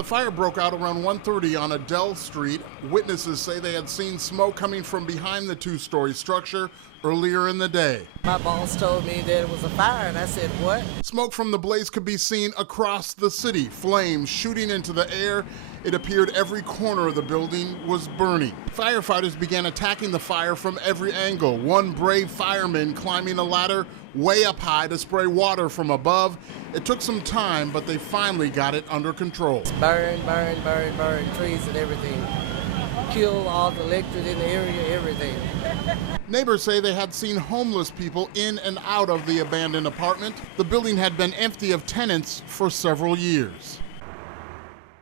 The fire broke out around 1:30 on Adele Street. Witnesses say they had seen smoke coming from behind the two-story structure earlier in the day. My boss told me that it was a fire, and I said, what? Smoke from the blaze could be seen across the city, flames shooting into the air. It appeared every corner of the building was burning. Firefighters began attacking the fire from every angle. One brave fireman climbing a ladder way up high to spray water from above. It took some time, but they finally got it under control. Burn, trees and everything. Kill all the electric in the area, everything. Neighbors say they had seen homeless people in and out of the abandoned apartment. The building had been empty of tenants for several years.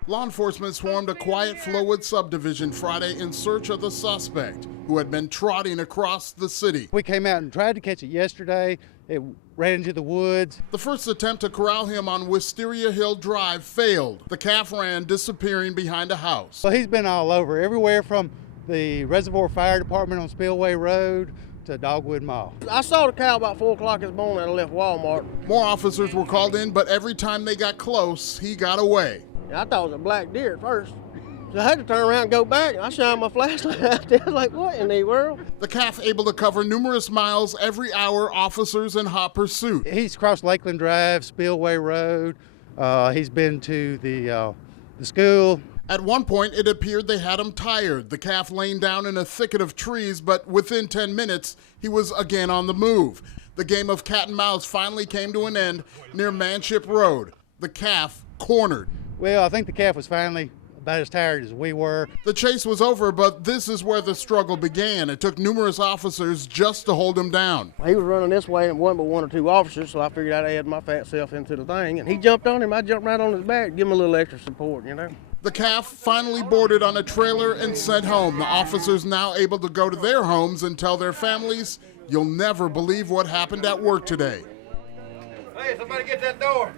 Law enforcement swarmed a quiet Flowood subdivision Friday in search of the suspect, who had been trotting across the city. We came out and tried to catch it yesterday. It ran into the woods. The first attempt to corral him on Wisteria Hill Drive failed. The calf ran, disappearing behind a house. Well, he's been all over, everywhere from the Reservoir Fire Department on Spillway Road to Dogwood Mall. I saw the cow about 4 o'clock this morning and I left Walmart. More officers were called in, but every time they got close, he got away. I thought it was a black deer at first. So I had to turn around and go back, and I shined my flashlight out there. I was like, what in the world? The calf able to cover numerous miles every hour, officers in hot pursuit. He's crossed Lakeland Drive, Spillway Road. He's been to the school. At one point, it appeared they had him tired. The calf laying down in a thicket of trees, but within 10 minutes, he was again on the move. The game of cat and mouse finally came to an end near Manship Road. The calf cornered. Well, I think the calf was finally about as tired as we were. The chase was over, but this is where the struggle began. It took numerous officers just to hold him down. He was running this way and it wasn't but 1 or 2 officers, so I figured I'd add my fat self into the thing. And he jumped on him, I jumped right on his back, give him a little extra support, you know. The calf finally boarded on a trailer and sent home. The officers now able to go to their homes and tell their families, you'll never believe what happened at work today. Hey, somebody get that door.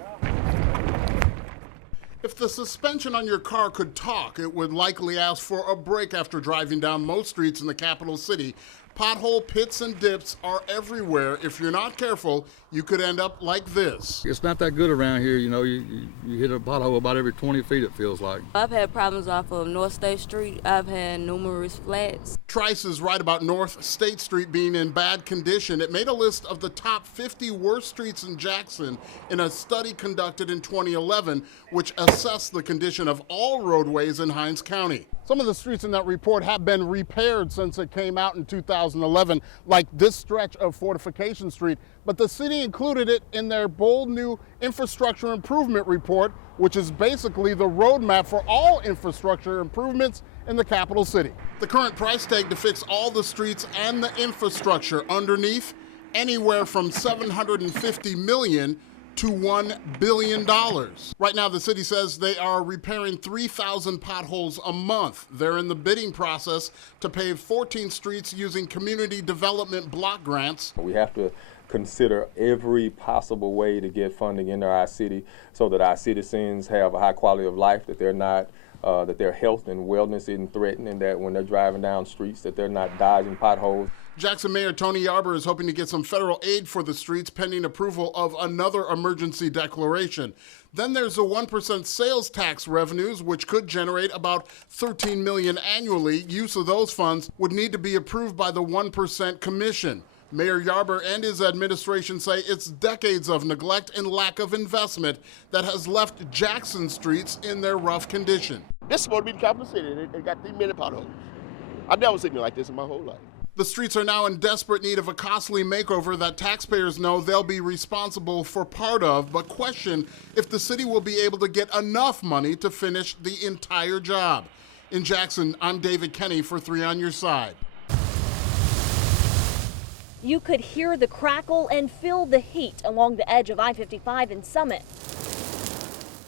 If the suspension on your car could talk, it would likely ask for a break after driving down most streets in the capital city. Pothole pits and dips are everywhere. If you're not careful, you could end up like this. It's not that good around here, you know. You hit a pothole about every 20 feet, it feels like. I've had problems off of North State Street. I've had numerous flats. Trice is right about North State Street being in bad condition. It made a list of the top 50 worst streets in Jackson in a study conducted in 2011, which assessed the condition of all roadways in Hinds County. Some of the streets in that report have been repaired since it came out in 2011, like this stretch of Fortification Street, but the city included it in their bold new infrastructure improvement report, which is basically the roadmap for all infrastructure improvements in the capital city. The current price tag to fix all the streets and the infrastructure underneath, anywhere from $750 million to $1 billion. Right now, the city says they are repairing 3,000 potholes a month. They're in the bidding process to pave 14 streets using community development block grants. We have to consider every possible way to get funding into our city so that our citizens have a high quality of life, that they're not that their health and wellness isn't threatened, and that when they're driving down streets that they're not dodging potholes. Jackson Mayor Tony Yarber is hoping to get some federal aid for the streets pending approval of another emergency declaration. Then there's the 1% sales tax revenues, which could generate about $13 million annually. Use of those funds would need to be approved by the 1% commission. Mayor Yarber and his administration say it's decades of neglect and lack of investment that has left Jackson streets in their rough condition. This is supposed to be the capital city. It got 3 million potholes. I've never seen it like this in my whole life. The streets are now in desperate need of a costly makeover that taxpayers know they'll be responsible for part of, but question if the city will be able to get enough money to finish the entire job. In Jackson, I'm David Kenny for 3 on Your Side. You could hear the crackle and feel the heat along the edge of I-55 in Summit.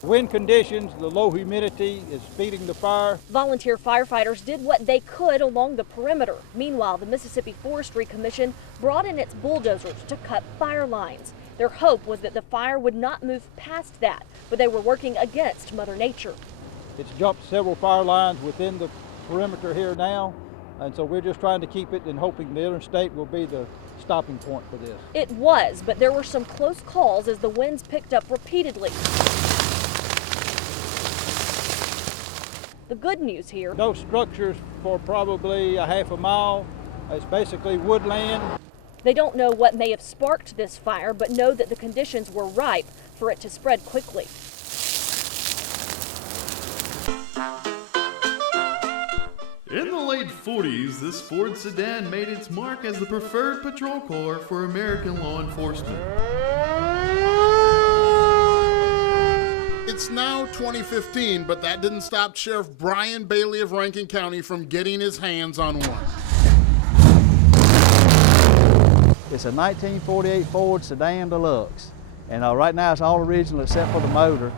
Wind conditions, the low humidity is feeding the fire. Volunteer firefighters did what they could along the perimeter. Meanwhile, the Mississippi Forestry Commission brought in its bulldozers to cut fire lines. Their hope was that the fire would not move past that, but they were working against Mother Nature. It's jumped several fire lines within the perimeter here now, and so we're just trying to keep it and hoping the interstate will be the stopping point for this. It was, but there were some close calls as the winds picked up repeatedly. The good news here, No structures for probably a half a mile. It's basically woodland. they don't know what may have sparked this fire, but know that the conditions were ripe for it to spread quickly. In the late 40s, this Ford sedan made its mark as the preferred patrol car for American law enforcement. It's now 2015, but that didn't stop Sheriff Brian Bailey of Rankin County from getting his hands on one. It's a 1948 Ford Sedan Deluxe, and right now it's all original except for the motor.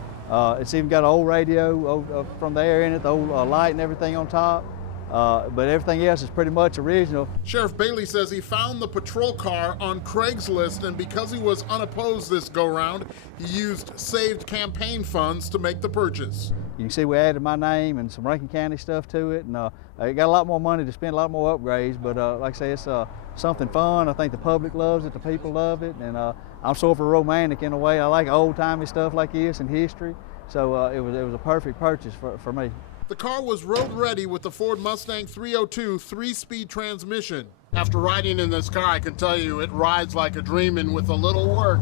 It's even got an old radio from there in it, the old light and everything on top. But everything else is pretty much original. Sheriff Bailey says he found the patrol car on Craigslist, and because he was unopposed this go-round, he used saved campaign funds to make the purchase. You can see we added my name and some Rankin County stuff to it, and it got a lot more money to spend, a lot more upgrades, but like I say, it's something fun. I think the public loves it, the people love it, and I'm sort of a romantic in a way. I like old-timey stuff like this and history, so it was a perfect purchase for me. The car was road ready with the Ford Mustang 302 3-speed transmission. After riding in this car, I can tell you it rides like a dream, and with a little work,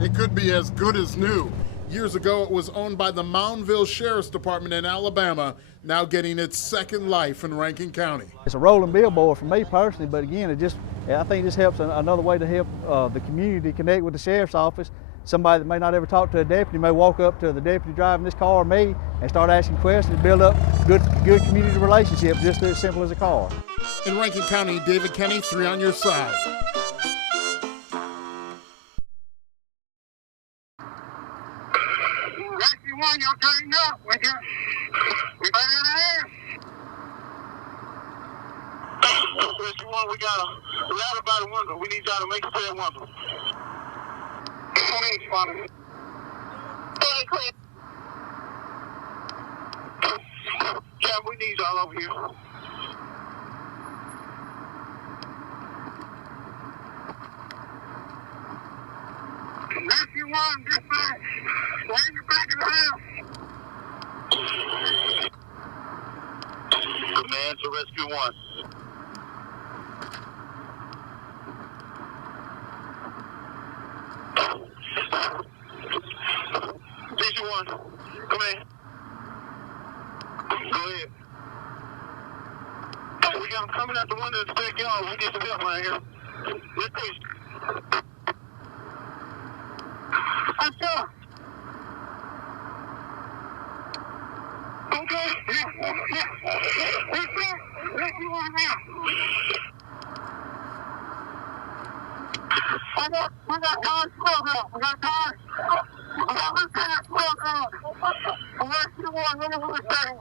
it could be as good as new. Years ago, it was owned by the Moundville Sheriff's Department in Alabama, now getting its second life in Rankin County. It's a rolling billboard for me personally, but again, I think it just helps another way to help the community connect with the sheriff's office. Somebody that may not ever talk to a deputy may walk up to the deputy driving this car or me and start asking questions, build up good community relationships, just as simple as a car. In Rankin County, David Kenny, 3 on your side. Y'all tighten up. We got we got a ladder by the window. We need y'all to make it to that window. Yeah, we need y'all over here. Rescue 1, dispatch. We're in the back of the house. Command to Rescue 1. Rescue 1, come in. Go ahead. We got them coming out the window of the backyard. We need some help right here. Let's push. I'm sure. Okay. Rescue 1 now. We got cars still here. We got cars. We got Lieutenant still going. Rescue 1, what are we saying?